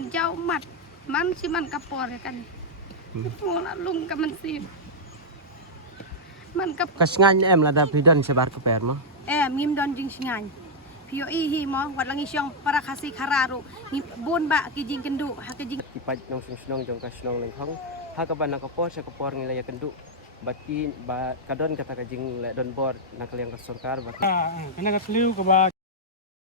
มันเจ้ามัดมันสิมันกระปอดกันพวกละลุงกับมันสิมันกับ Kasngan em là Davidan sebar ke perma. ngim don jing singan pio hi mo wat langi syong para kasih kararu ni bon ba ki jing kendu ha ki jing Kipat nong snong jong kasnong leng khong. Ha ka ban ka por sa ka por ngi la kendu. Bati ba kadon kata ka jing le don bor nak liang ka sarkar ba. Kena kasliu ke ba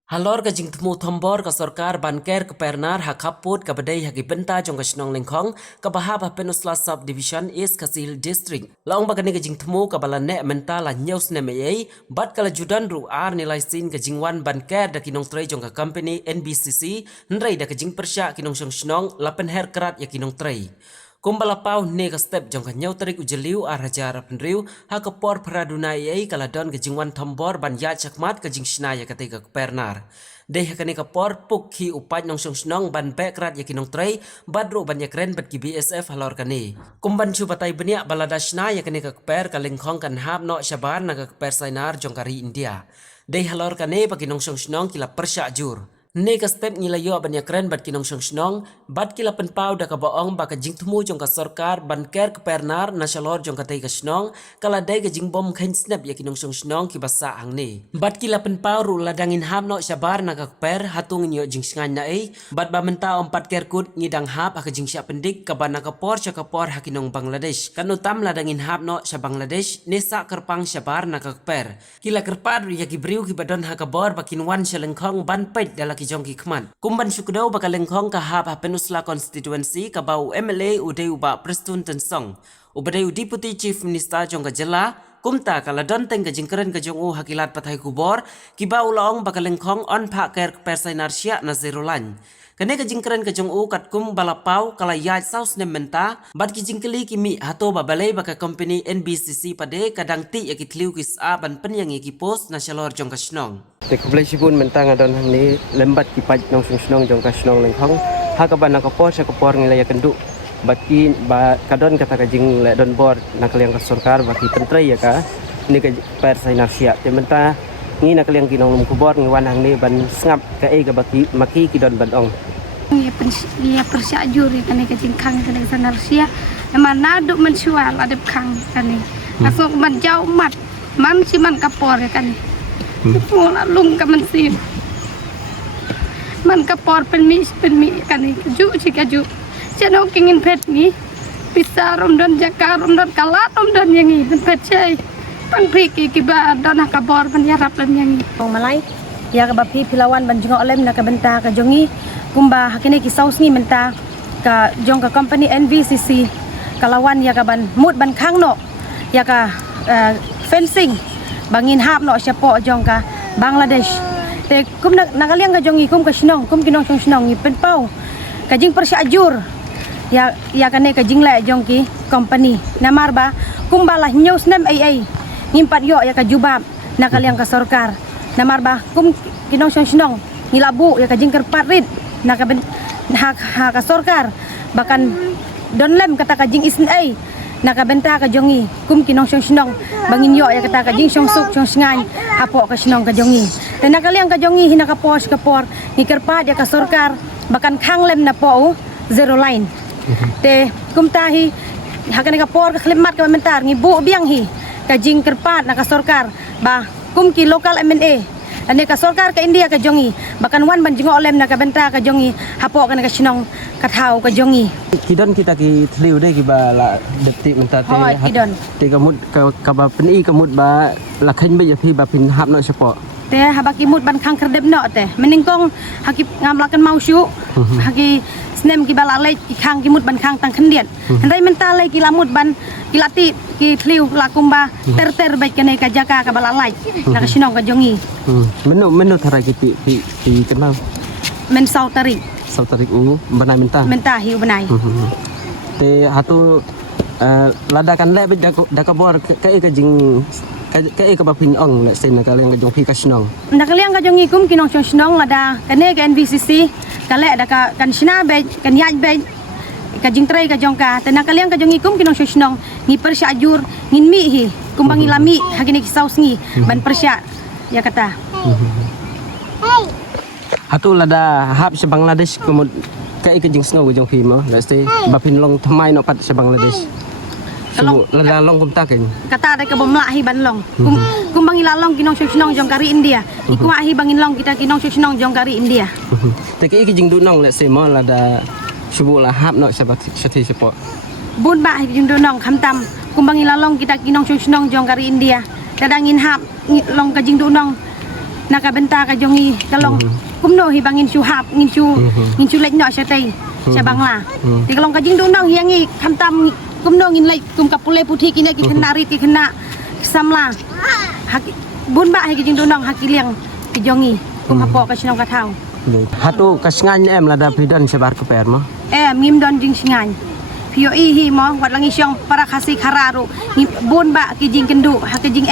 Halor ka jing temu thombor ka sarkar banker ke pernar ha kaput ka badai ha benta jong ka snong lengkhong ka bahab ha penusla sub division east kasil district laong bagani ka jing temu ka balane menta la news ne mei bat kala judan ru ar nilai sin ka jingwan banker da kinong trei jong ka company NBCC ndrei da ka jing persya kinong snong la penher kerat ya kinong trei Kumbala pau ne ka step jong ka nyau tarik ujeliu ar hajar penriu ha ka por praduna ei kala don ka jingwan thombor ban ya chakmat ka jing snaya ka tega pernar deh ka ne ka por puk hi upat nong snong ban bekrat ya kinong trei badru ban ya kren bat ki BSF halor ka ne kumban chu batai benia balada snaya ka ne ka per ka lengkhong kan hab no shabar na ka per sainar jong kari India deh halor ka ne pa kinong snong kila persya jur Nega step nila yo ban yakren bat kinong snong bat kila penpau da ka baong ba ka jing temu jong ka sarkar ban ker ke pernar na shalor jong ka tei ka snong kala dai ka jing bom khain snap ya kinong snong ki basa ang ne bat kila penpau ru ladangin ham no shabar na ka per hatung nyo jing sngan na ei bat ba menta ompat ker kut ngidang hap ka jing sya pendik ka ban ka por cha ka por ha kinong Bangladesh kan utam ladangin hap no sya Bangladesh nesa kerpang shabar na ka per kila kerpad ya ki briu ki badon ha ka bor ba kinwan sya lengkhong ban pet dala jong ki khman kumban sukudau bakal lengkhong ka hab ha penusla constituency ka bau MLA udeu ba Prestun Tensong ubadeu deputy chief minister jong ka jela kumta kala don teng ka jingkeren ka jong u hakilat pathai kubor ki bau laong bakal lengkhong on pha ker persainar sia na zerolan kane ka jingkeren ka jong u kat kum balapau kala ya saus ne menta bat ki jingkeli ki mi hato ba balai baka company NBCC pade kadang ti ya ki tliu kis a ban pen yang ki post na shalor jong ka snong Te kublai sipun mentang adon ni lembat kipat nong snong jong kasnong leng khong. Ha ka ban ka por sa ka por ngi la kendu. Bati ba kadon kata ka jing le don bor nak liang ka sarkar ba ki pentrei ya ka ni ka per sainar sia te menta ni nak liang kinong lum kubor ngi wanang ni ban ngap ka e ka baki maki ki don ban ong. ya persya juri kan ka jing khang kan sanar sia mana duk mensual adep khang kan asok man จ้ามัดมันสิมันกระปอดกันพวกละลุงกับมันสิมันกระปอดเป็นมีกันนี่จุสิกะจุฉันเอากินเผ็ดนี่พิซซ่ารมดอนจักการมดอนกะลารมดอนอย่างงี้เป็นเผ็ดใช่ปังพริกกี่บาทดอนกระปอดมันยารับเล่มอย่างงี้ Orang Malay, ya ke bapi pilawan ban jengok lem nak ke benta ke jongi, kumba hakini ki saus ni menta ke jong ke company NVCC, kalawan ya ke ban mood ban khang no, ya ke fencing, bangin hap no siapa jong ke Bangladesh. Te kum nak kalian ke jongi kum ke snong, kum kinong snong ni penpau, ke jing persyajur, ya kene ke jing le jong ki company, namar ba kumba lah news nem ai ngimpat yo ya ke jubab nak kalian ke sarkar. Namar bah kum kinong snong ni labu ya ka jingker parit nak ka ha ka sarkar bahkan don lem kata ka jing isn ai nak ka benta ka jongi kum kinong snong bangin yo ya kata ka jing suk chong sngai apo ka snong ka jongi dan nak kalian ka jongi hina ka pos ka por ni kerpat ya ka sarkar bahkan khang lem na po zero line te kum tahi hakane ka por ka khlemat ka mentar ngi bu biang hi ka jing kerpat nak ka sarkar bah kum ki lokal MNA ane ka sarkar ka India ka jongi bahkan wan ban jengok lem na ka benta ka jongi hapo kan ka sinong ka thau ka jongi Kidon kita ki tliu dai ki ba la detik menta te kidon te kamut ka ba peni kamut ba la khain ba ya phi ba pin hap no sepo te habaki mut ban khang kerdep no te meningkong haki ngamlakan mau syu haki snem ki bala le ki khang ki mut ban khang tang khendian handai menta le ki lamut ban ki lati ki tliu la kumba ter baik kene ka jaka ka bala lai na ka sinong ka jongi menu thara ki ti kenal men sautari sautarik u banai menta hiu benai te hatu ladakan le ba da ka bor ka e ka jing ka e ka ba pin ong le sen ka leng ka jong phi ka snong nak liang ka jongi kum kinong snong lada kane ka NVCC kale da ka kan sina be kan yaj be ka jing trai ka jong ka te nak liang ka jongi kum kinong snong ni persya ajur ngin mi hi kum bangi lami hakini ki saus ngi ban persya ya kata hatu lada hap se Bangladesh kumut Kai ke jing snow jong phi mo la ste ba pin long thamai no pat sa Bangladesh. Subu la long kum takin. Kata ada ke bomla hi ban long. Kum bangi lalong kinong syong jong kari India. Iku hi bangin long kita kinong syong jong kari India. Te ke jing du nong la ste mo la da subu la hap no sa thi sepo. Bun ba hi jing du nong kham tam. Kum bangi lalong kita kinong syong jong kari India. Kadangin hap long ka jing du nong. Naka benta ka jongi kalong. Kum no hi bangin su hap ngin su lek no sa tei. Sa Bangla. Ti kalong ka jing du nong hiangi kham tam kum no ngin lek kum kapule puthi kini ki khenari ki khena samla hak bun ba hai ki jing donong hak liang ki jongi kum hapo ka sinong ka thau Hatu kasngan em la da pidan sebar ke per mo. ngim don jing singan pio hi mo wat langi syong para khasi khararu ni bun ba ki jing kendu hak ki jing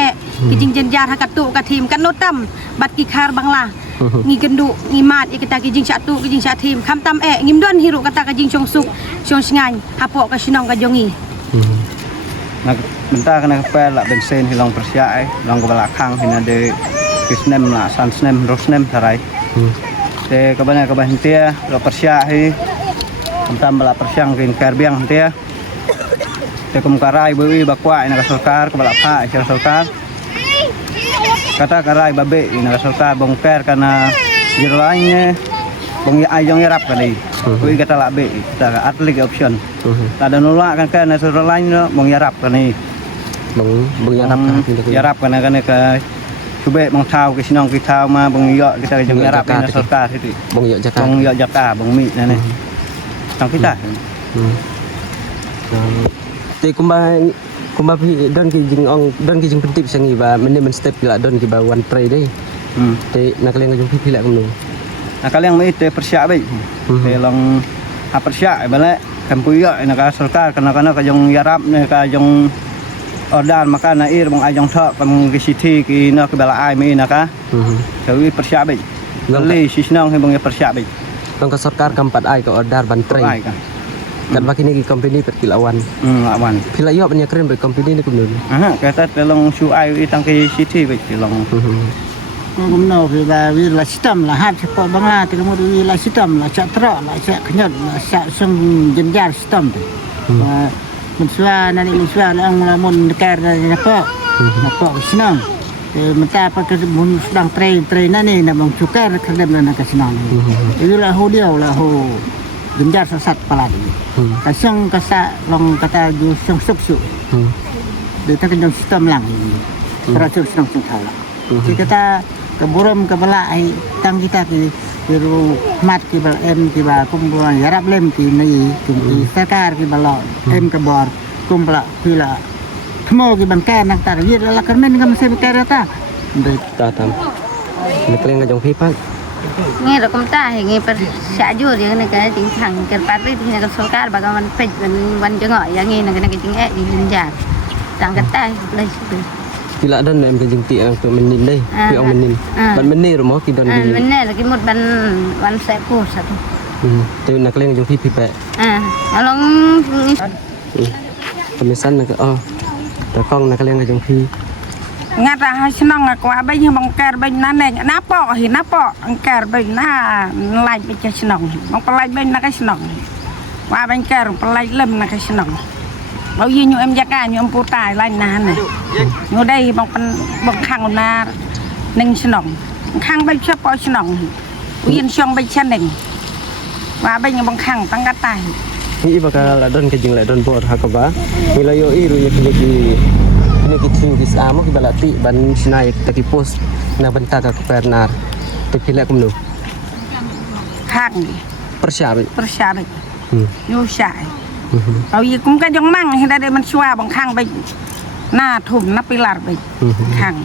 ki jing jenjar hak tu ka tim kan notam bat ki khar Bangla ngi kendu ngi mat kita ki jing satu ki jing satim kham tam ngim don hiru kata ka jing syong suk syong singan hapo ka sinong ka jongi nak bentar kena kepel lah bensin hilang persiai hilang kepala kang hina de kisnem lah sansnem rosnem sarai de kebanyakan tia lo persiai entam bala persiang kin karbiang tia de kumkarai bui bakwa ina kasulkar kepala pa ina kasulkar kata karai babe ina kasulkar bongker karena jirlainnya bong ayong yarap kali kui kata lah be kita atlik option ada nolak kan nasur lain bong yarap kali Bong yarap kan yarap kan ke coba bong tahu ke sinong kita tahu mah bong yok kita jeng yarap ina surkar itu bong yok Jakarta. Bong yok Jakarta bong mi nane tang kita Te kumba pi don ki jing pentip sangi ba men step la don ki ba one tray dei. Te nak leng jong pi la kum nu. nah kalian mai te persiap baik te long persiap balik kampuya ina ka surkar kana ka jong yarap ne ka jong ordan maka na ir bong ajong thak kam ki sithi ki na ke bala ai mai na ka tawi persiap baik lali sisnong he bong persiap baik Long ka sarkar kampat ai ka order ban tray. ai ka Kan baki ni company per kilawan. lawan Pila yo banyak keren ber company ni kum nu. aha kata telong su ai itang ki sithi baik telong Cũng nào thì là system là hát cho Bangla thì một là system là chợ trọ là chợ nhật là chợ sông dân gian system và mình xóa này mình xóa là ông là một cái là có sinang mình ta phải cái muốn đang train này là bằng chụp cái cái đêm là cái sinang itu là hồ điều là hồ dân gian sat pala cái sông cái sa long kata du sông sốc sụ để ta cái dòng system lang para chợ sinang chung thao thì kita keburum kepala tang kita ki biru mat ki bal em ki ba kumpulan yarap lem ki nei ki sarkar ki balo em ke bor kumpla pila thmo ki bangka nak tar yir la karmen kam se bekara ta Ta tam. Nak leng jong pi pat. nghe rồi công ta thì nghe per xã dừa thì cái cái tiếng thằng cái phát đi thì cái số cá bà con phịch văn cho ngợi nghe là cái tiếng ẹ đi lên giả rằng cái tay đây Pila don em ka jing ti ang tu menin dei. Pi ong menin. Ban menir mo ki don ki. bên này là cái một ban sẽ phù sa Te nak leng jong pi pe. nó Pemisan nak ta kong nak leng jong pi. ngắt ra hai sinong là quá bây giờ bằng kẹt bên nãy này nắp bọ thì nắp bọ kẹt bên na lại bên cái sinong bằng lại bên na cái sinong qua bên kẹt lại lâm na cái sinong bao nhiêu như em gia ca như em phụ tài lại na này như đây bằng khang na ninh sinong khang bên chấp bọ sinong uyên song bên chân ninh qua bên như bằng khang tăng cái tài Ni bakal la don ka jing la don bor ha ka ba. Mila yo iru ye ki tu bis amo ki balati ban sinai ta ki post na benta ka pernar. Te pila kum nu. khang Persiap. vô sải bao nhiêu cũng cái giống măng hay đây mình xoa bằng khang bên na thùng nắp pilar bên khang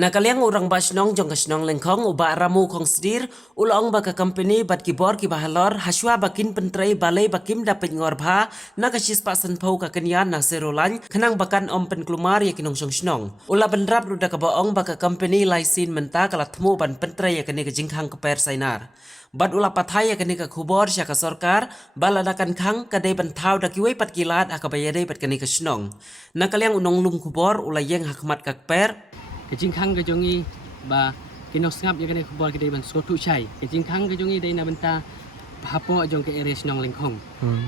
Nakaliang urang basnong jong kasnong lengkong uba ramu kong sedir ulong baka company bat kibor ki bahalor haswa bakin pentrai balai bakim dapet ngorbha nakasis pasan pau ka kenyan na serolan kenang bakan om penklumar ya kinong snong ula benrap ruda ka baong baka company laisin menta kalatmu ban pentrai ya kene kejingkhang ke per sainar bat ula pathai ya kene ka khubor sya ka sarkar baladakan khang kadai bantau dakiwai pat kilat akabayadai pat kene kasnong nakaliang unong lum khubor ula yeng hakmat ka per Kejing khang ke jongi ba kinok ngap ya kene khubor ke ban skotu chai kejing khang ke jongi dai na benta hapo jong ke area Senong Lengkong.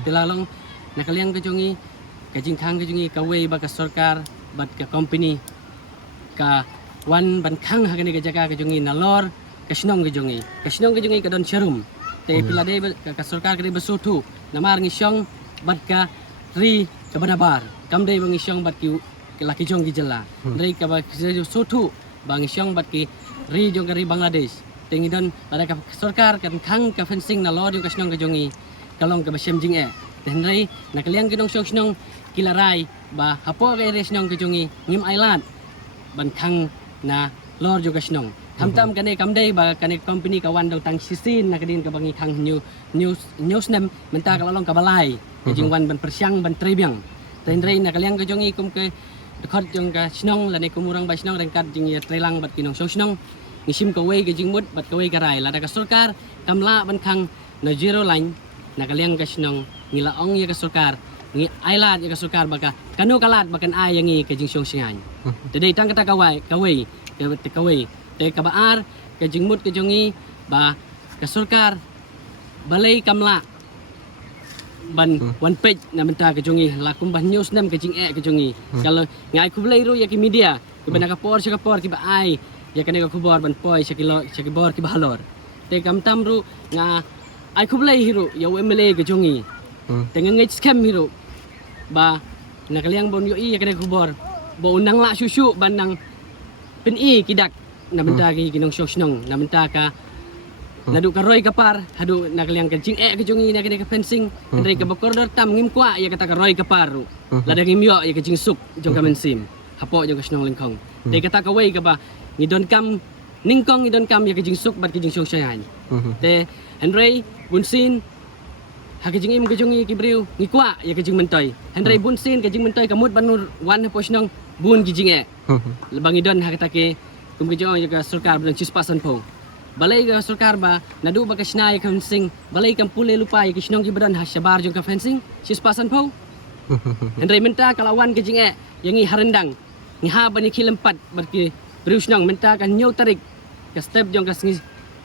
Tilalong nakaliang ke jongi kajing khang ke jongi kawei ba ka sarkar bat ka company ka wan ban khang ha ke jaga ke jongi nalor ke Senong ke jongi ka don charum. Te pila de ka sarkar ke besutu namar ngisong bat ka ri ka banabar. Kam de ngisong bat ki laki jong gijela. Ri ka ba sotu bang ngisong bat ki ri jong ka ri Bangladesh. Tengi don ada ka sarkar kan khang ka fencing na lor yung ka Senong ka jongi kalong ka basem jing tenrai nakaliang kinong Senong kilarai ba hapo ka area Senong ka jongi ngim island ban khang na lor yung ka Senong tam kane kamdai ba kane company ka wan dong tang sisin na kadin ka bangi khang news nem menta ka lalong ka balai jing wan ban persiang ban trebyang tenrai nakaliang ka jongi kum ke dekat jong ka Senong lane kumurang ba Senong rengkat jing ya trelang bat kinong Senong ngisim kawai ke jingmut bat kawai karai lada ka sarkar kamla ban khang na zero line nakaliang ka Senong ngilaong ya ka sarkar ngi ailat ya ka sarkar baka kanu kalat bakan ay yangi ka jing Senong singai tadai tang kata kawai te kabaar ka jingmut ka jongi ba ka sarkar balai kamla ban one page na menta ka jongi lakum ban news nam ka jing ka jongi kalau ngai ku balai ru ya ki media ki bana ka por ki ba ai ya kene ka kubor ban poi sakibor ki bahalor te kam tamru nga ai kublai hiro ya MLA ke jongi te ngai scam hiro ba nakaliang bon yo ya kene kubor bo unang la susu banang peni kidak na benta ki kinong Senong na benta ka nadu ka roy kapar hadu nakaliang ka jing ke jongi na kene ka fencing ndai ka bakordor tam ngim kwa ya kata ka roy kapar lada ngim yo ya ka jing suk jong ka mensim hapo jong ka Senong Lengkong te kata ka wei ka ba ngidon kam ningkong ngidon kam ya kajing suk bat kajing Senong sayan te Henry bunsin ha kajing im kajing kibriu ngikwa ya kajing mentoy Henry bunsin kajing mentoy kamut banur wan po Senong bun kajing lebang idon ha katake kum kajing ya ka sarkar ban cispasan po balai ka sarkar ba nadu ba ka snai ka fencing balai kam pule lupa ya Senong gibran ha sabar jong ka fencing cispasan po Henry menta kalawan kajing yangi harendang ngiha bani kilempat berki Beriu Senong menta kan nyau tarik ke step jong ka singi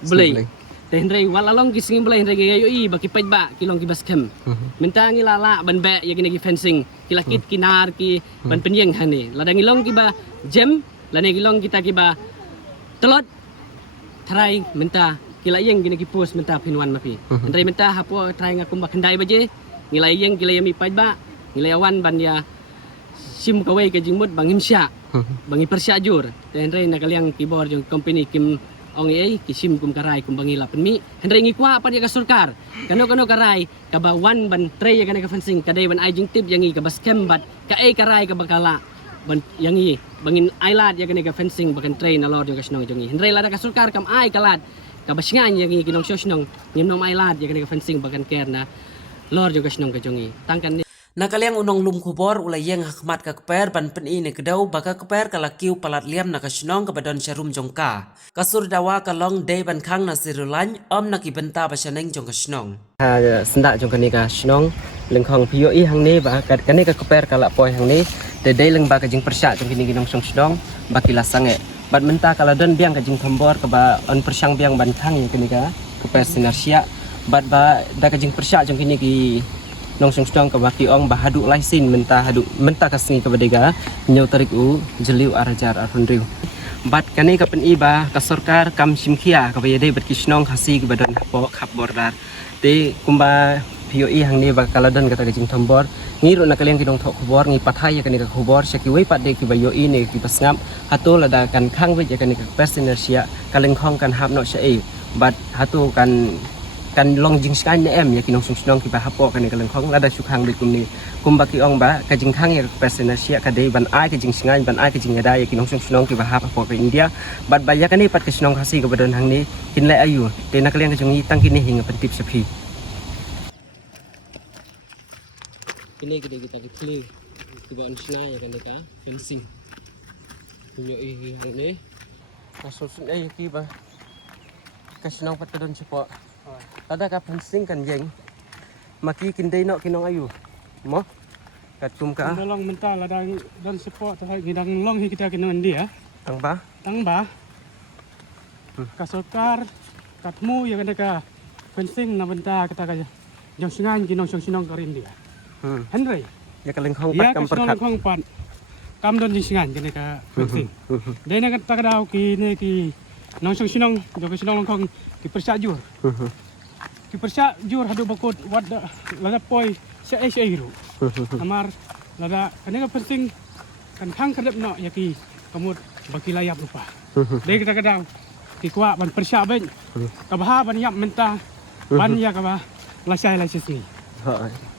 belai te Henry walalong ki singi belai Henry gayo i baki pait ba kilong ki baskem menta ngi lala ban be ya kini ki fencing kilakit kinar ki ban penyeng hani lada ngilong ki ba jam lane ngilong kita ki ba telot try menta kilayeng kini ki post menta pinwan mapi Henry menta hapo try ngakum ba kendai baje ngilayeng kilayami pait ba ngilayawan ban ya sim kawai ke jingmut bangim sya bangi persyajur Henry nakaliang kibor jong company kim ong ai kisim kum karai kum bangi lapen mi Henry ngikwa apa dia ka sarkar kano karai ka ba wan ban tray ya kana ka fencing kadai ban ai jing tip yangi ka baskem bat ka ai karai ka bakala ban yangi bangin ailat ya kana ka fencing bakan tray na lord jong ka Senong jongi Henry lada ka sarkar kam ai kalat ka basngan yangi kinong Senong ngimnom ailat ya kana ka fencing bakan ker na lord jong ka Senong ka jongi tangkan nakaliang unong lum kubor ulayeng hakmat ka keper ban peni ne kedau baka keper kalakiu palat liam na ka Senong ka badon syarum jongka kasur dawa kalong de ban khang na sirulan na ki benta basaneng jong ka Senong ha sendak jong kani ka Senong Lengkong POI hang ni ba kani ka keper kala poi hang ni de leng ba ka jing persyak jong kini ginong Senong baki lasang bat menta kala don biang ka jing tombor ka ba on persyang biang ban khang ya kini ka keper sinarsia bat ba da ka jing persyak jong kini ki nong Senong ka baki ong bahadu laisin menta ka singi ka badega nyau tarik u jeliu arajar arunriu bat kani ka pen iba ka sarkar kam simkhia ka bayade bat ki Senong hasi ka badan hapo khap bordar te kumba POI hang ni ba kaladan kata ka jing tombor ngiru nakaliang kinong thok khobor ngi pathai ya kani ka khobor saki wei pat de ki bayoi ne ki pasngam hato lada kan khang we ya kani ka persinersia kalengkhong kan hap no sai bat hato kan long jing sky ne em ya kinong Senong ki ba hapo kan kalang khong lada sukhang de kum ni kum ba ki ong ba ka jing khang ya persena sia ka de ban ai ka jing singai ban ai ka jing ada ya kinong Senong ki ba hapo ka India bat ba ya kan ni pat ka Senong hasi ka badon hang ni kin lai ayu te nak liang ka jong tang kini hinga pentip sapi ini kita kli ki ba on sna ya kan ka fencing punyo i hang ni kasus ai ki ba ka Senong pat ka don support ada ka fencing kan jeng maki kindai nok kinong ayu mo kat kum ka Tolong mental ada dan support terhadap ngidang long kita kinong dia tang ba ka sarkar katmu ya kana ka fencing na benta kata kaya jong singan ginong sinong karin dia Henry ya ka lengkong ya pat kam sinong perkat lengkong pan kam don jing singan kene ka fencing dai na kata kadau ki ne ki nong sinong jong sinong lengkong ki persajur ki persajur hadu bakut wad lada poi se iru amar lada kene ka fencing kan khang kadep no ya ki kamut baki layap lupa dai kata kadau ki kwa ban persya ben ka baha ban yap menta ban ya ka ba lasai lasai ni Hoi.